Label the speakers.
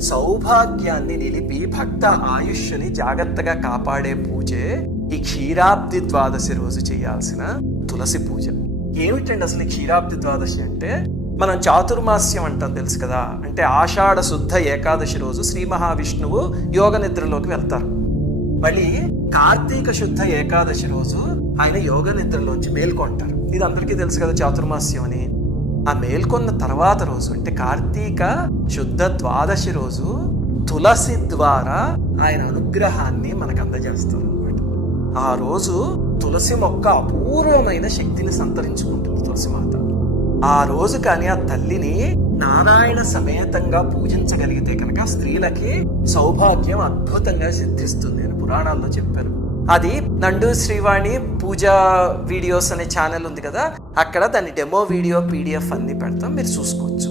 Speaker 1: సౌభాగ్యాన్ని నిలిపి భక్త ఆయుష్ని జాగ్రత్తగా కాపాడే పూజే ఈ క్షీరాబ్ది ద్వాదశి రోజు చేయాల్సిన తులసి పూజ. ఏమిటండి అసలు క్షీరాబ్ది ద్వాదశి అంటే? మనం చాతుర్మాస్యం అంటాం తెలుసు కదా? అంటే ఆషాఢ శుద్ధ ఏకాదశి రోజు శ్రీ మహావిష్ణువు యోగ నిద్రలోకి వెళ్తారు. మళ్ళీ కార్తీక శుద్ధ ఏకాదశి రోజు ఆయన యోగ నిద్రలోంచి మేల్కొంటారు. ఇది అందరికీ తెలుసు కదా చాతుర్మాస్యం అని. ఆ మేల్కొన్న తర్వాత రోజు అంటే కార్తీక శుద్ధ ద్వాదశి రోజు తులసి ద్వారా ఆయన అనుగ్రహాన్ని మనకు అందజేస్తారు అనమాట ఆ రోజు తులసి మొక్క అపూర్వమైన శక్తిని సంతరించుకుంటుంది తులసి మాత. ఆ రోజు కానీ ఆ తల్లిని నారాయణ సమేతంగా పూజించగలిగితే కనుక స్త్రీలకి సౌభాగ్యం అద్భుతంగా సిద్ధిస్తుంది అని పురాణాల్లో చెప్పారు. అది నండు శ్రీవాణి పూజా వీడియోస్ అనే ఛానల్ ఉంది కదా అక్కడ దాని డెమో వీడియో పీడిఎఫ్ అన్ని పెడతాం మీరు చూసుకోవచ్చు.